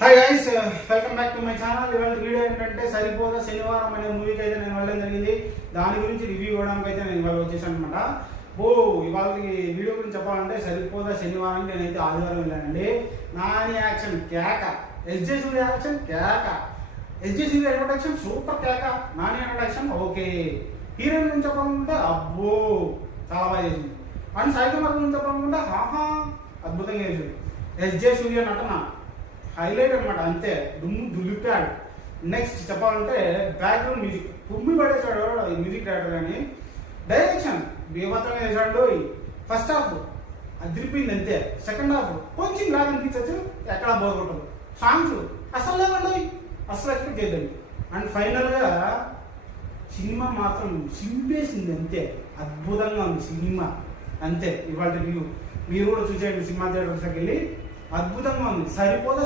Hi guys, welcome back to my channel. ఇవాళ video ఏంటంటే సరిపోదా శనివారం అనే మూవీకి అయితే నేను వెళ్ళడం జరిగింది. దాని గురించి రివ్యూ ఇవ్వడానికి అయితే నేను ఇవాళ వచ్చేసాను అనమాట. ఇవాళ వీడియో గురించి చెప్పాలంటే సరిపోదా శనివారం నేనైతే ఆదివారం వెళ్ళానండి. నాని యాక్షన్ కేక, ఎస్జే సూర్య యాక్షన్ కేక, ఎస్జే సూర్య యాక్షన్ సూపర్ కేక, నాని యాక్షన్ ఓకే. హీరోయిన్ గురించి చెప్పాలంటే అబ్బో చాలా బాగా చేసింది. అండ్ సాయి కుమార్ గురించి చెప్పాలంటే ఆహా అద్భుతంగా చేసింది. ఎస్జే సూర్య నటన హైలైట్ అనమాట, అంతే దుమ్ము దులిపాడు. నెక్స్ట్ చెప్పాలంటే బ్యాక్గ్రౌండ్ మ్యూజిక్ కుమ్మి పడేశాడు ఈ మ్యూజిక్ డైరెక్టర్ అని. డైరెక్షన్ బీభత్సంగా చేశాడు. ఫస్ట్ హాఫ్ అదిరిపోయింది అంతే. సెకండ్ హాఫ్ కొంచెం లాగా అనిపించచ్చు, ఎక్కడా బోర్ కొట్టదు. సాంగ్స్ అసలు లేవండి, అసలు ఎక్స్పెక్ట్ చేయదండి. అండ్ ఫైనల్గా సినిమా మాత్రం సింపేసింది అంతే, అద్భుతంగా ఉంది సినిమా అంతే. ఇవాళ రివ్యూ మీరు కూడా చూసేయండి సినిమా థియేటర్స్కి వెళ్ళి, అద్భుతంగా ఉంది. సరిపోదా